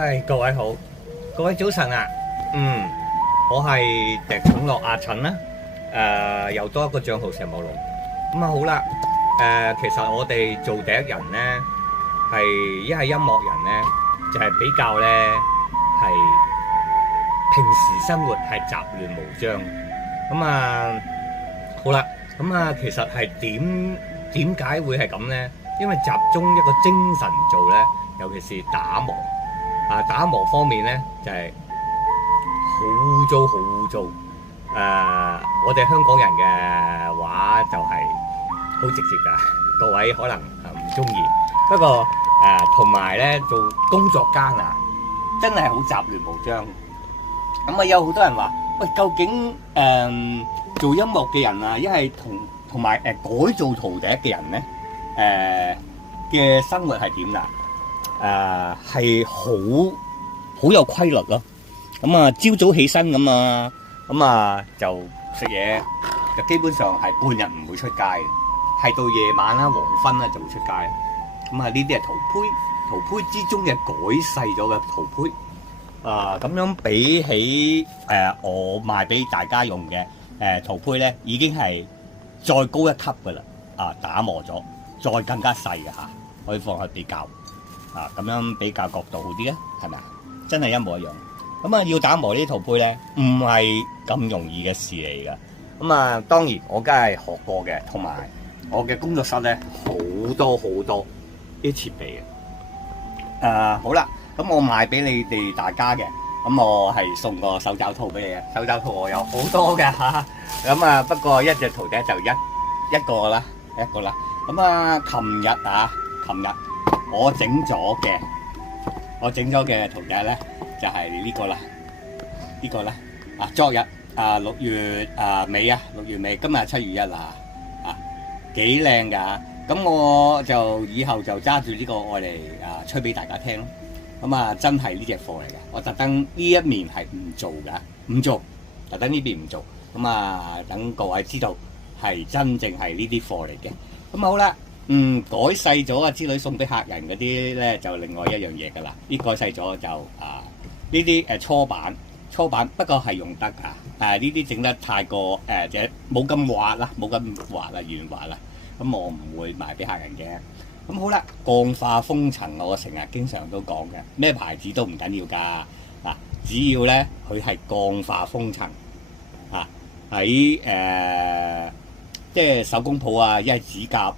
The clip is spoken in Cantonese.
係各位好，各位早晨啊。我係笛寵樂阿陳啦。又多一個帳號石冇龍。咁啊好啦。其實我哋做第一人咧，係一係音樂人咧，就係比較咧係平時生活係雜亂無章。咁啊好啦。咁啊其實係點解會係咁咧？因為集中一個精神做咧，尤其是打磨。打磨方面咧就係好污糟，好污糟。我哋香港人嘅話就係好直接㗎，各位可能唔中意。不過同埋咧做工作間真係好雜亂無章。咁有好多人話：喂，究竟做音樂嘅人一係同埋改造陶笛嘅人咧，嘅生活係點㗎？係好有規律咯。朝早起身就食嘢，就基本上係半日唔會出街，係到夜晚啦、黃昏啦就會出街。呢啲係陶胚之中嘅改細咗嘅陶胚。咁樣比起我賣俾大家用嘅陶胚咧，已經係再高一級噶啦。打磨咗，再更加細嘅可以放去比較。咁樣比較角度好啲咧，係咪啊？真係一模一樣。要打磨呢啲陶胚咧，唔係咁容易嘅事嚟噶。當然我梗係學過嘅，同埋我嘅工作室咧好多啲設備嘅。好啦，我賣俾你哋大家嘅，我係送個手爪套俾你嘅。手爪套我有好多嘅不過一隻陶笛就一個啦。琴日我整咗嘅陶笛咧就係呢個啦，昨日6月尾6月尾，今日7月1幾靚噶。咁我就以後就揸住呢個愛嚟吹俾大家聽咯。真係呢隻貨嚟嘅，我特登呢一面係唔做，特登呢邊唔做。等各位知道係真正係呢啲貨嚟嘅。好啦。改細咗之類送俾客人嗰啲咧就另外一樣嘢噶啦。改細咗就呢啲初版，不過係用得㗎。呢啲整得太過即係冇咁滑啦，圓滑啦。我唔會賣俾客人嘅。好啦，鋼化風塵我成日經常都講嘅，咩牌子都唔緊要㗎。只要咧佢係鋼化風塵喺即係手工鋪一係指甲